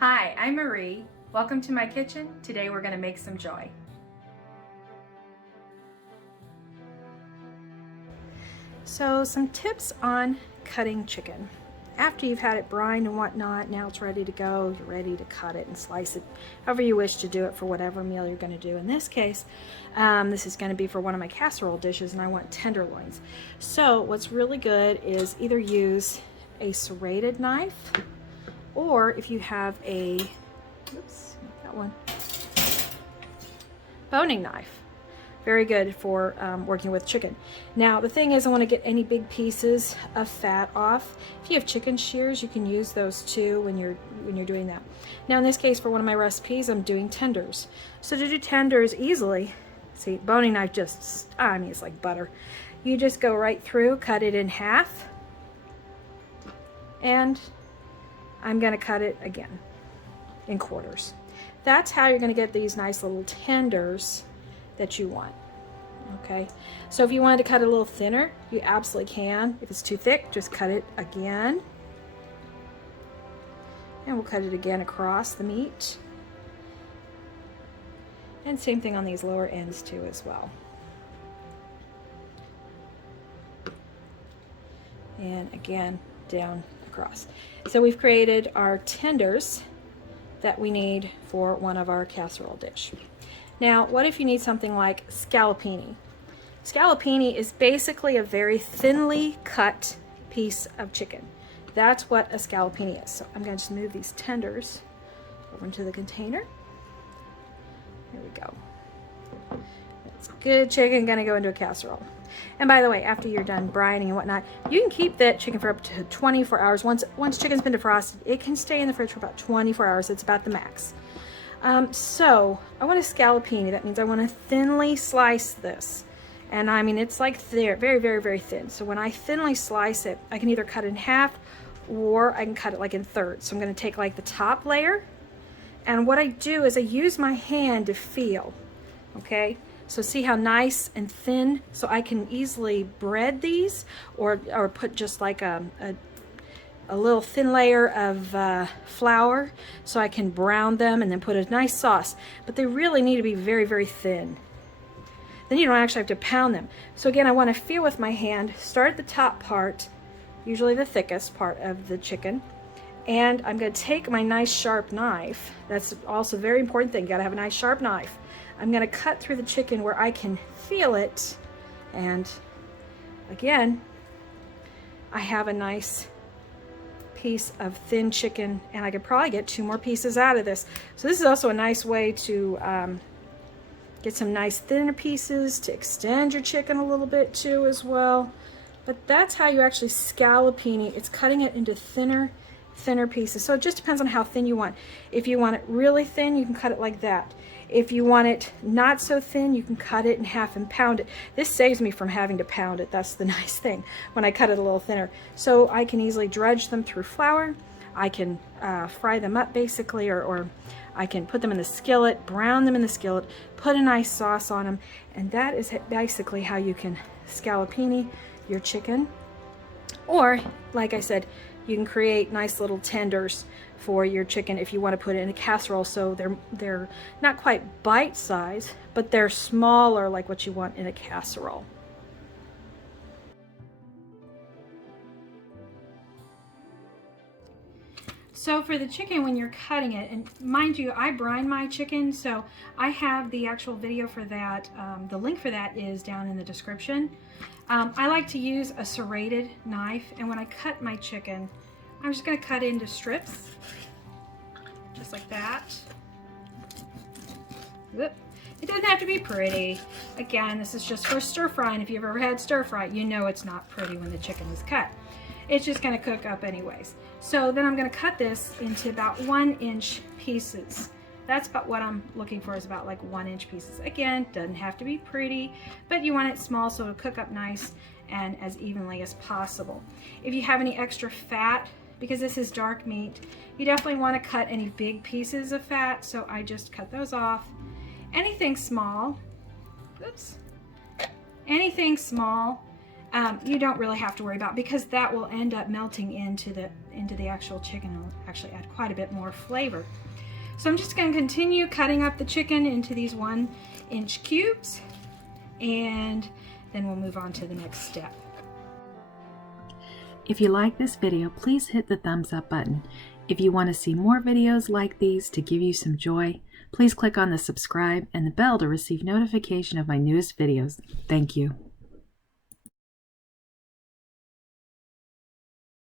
Hi, I'm Marie. Welcome to my kitchen. Today we're going to make some joy. So some tips on cutting chicken. After you've had it brined and whatnot, now it's ready to go. You're ready to cut it and slice it however you wish to do it for whatever meal you're going to do. In this case, this is going to be for one of my casserole dishes and I want tenderloins. So what's really good is either use a serrated knife, or if you have a, oops, that one, boning knife. Very good for working with chicken. Now the thing is, I want to get any big pieces of fat off. If you have chicken shears, you can use those too when you're doing that. Now in this case, for one of my recipes, I'm doing tenders. So to do tenders easily, see, boning knife just, I mean, it's like butter. You just go right through, cut it in half, and I'm going to cut it again in quarters. That's how you're going to get these nice little tenders that you want. Okay, so if you wanted to cut it a little thinner, you absolutely can. If it's too thick, just cut it again. And we'll cut it again across the meat. And same thing on these lower ends too as well. And again, down across. So we've created our tenders that we need for one of our casserole dish. Now, what if you need something like scallopini? Scallopini is basically a very thinly cut piece of chicken. That's what a scallopini is. So I'm going to just move these tenders over into the container. Here we go. That's good chicken, going to go into a casserole. And by the way, after you're done brining and whatnot, you can keep that chicken for up to 24 hours. Once chicken's been defrosted, it can stay in the fridge for about 24 hours. It's about the max. So I want a scallopini. That means I want to thinly slice this. And I mean, it's like very, very, very thin. So when I thinly slice it, I can either cut it in half or I can cut it like in thirds. So I'm going to take like the top layer. And what I do is I use my hand to feel. Okay. So see how nice and thin? So I can easily bread these or put just like a little thin layer of flour so I can brown them and then put a nice sauce. But they really need to be very, very thin. Then you don't actually have to pound them. So again, I want to feel with my hand, start at the top part, usually the thickest part of the chicken. And I'm going to take my nice sharp knife. That's also a very important thing. You got to have a nice sharp knife. I'm going to cut through the chicken where I can feel it. And again, I have a nice piece of thin chicken, and I could probably get 2 more pieces out of this. So this is also a nice way to get some nice thinner pieces to extend your chicken a little bit too as well. But that's how you actually scallopini. It's cutting it into thinner pieces. So it just depends on how thin you want. If you want it really thin, you can cut it like that. If you want it not so thin, you can cut it in half and pound it. This saves me from having to pound it. That's the nice thing when I cut it a little thinner. So I can easily dredge them through flour. I can fry them up basically, or I can put them in the skillet, brown them in the skillet, put a nice sauce on them, and that is basically how you can scallopini your chicken. Or, like I said, you can create nice little tenders for your chicken if you want to put it in a casserole, so they're not quite bite size, but they're smaller like what you want in a casserole. So for the chicken, when you're cutting it, and mind you, I brine my chicken, so I have the actual video for that. The link for that is down in the description. I like to use a serrated knife, and when I cut my chicken, I'm just going to cut into strips, just like that. Whoop. It doesn't have to be pretty. Again, this is just for stir frying. If you've ever had stir fry, you know it's not pretty when the chicken is cut. It's just going to cook up anyways. So then I'm going to cut this into about 1-inch pieces. That's about what I'm looking for, is about like 1-inch pieces. Again, doesn't have to be pretty, but you want it small so it'll cook up nice and as evenly as possible. If you have any extra fat, because this is dark meat, you definitely want to cut any big pieces of fat, so I just cut those off. Anything small, oops, anything small you don't really have to worry about, because that will end up melting into the actual chicken. It'll actually add quite a bit more flavor. So I'm just going to continue cutting up the chicken into these 1-inch cubes, and then we'll move on to the next step. If you like this video, please hit the thumbs up button. If you want to see more videos like these to give you some joy, please click on the subscribe and the bell to receive notification of my newest videos. Thank you.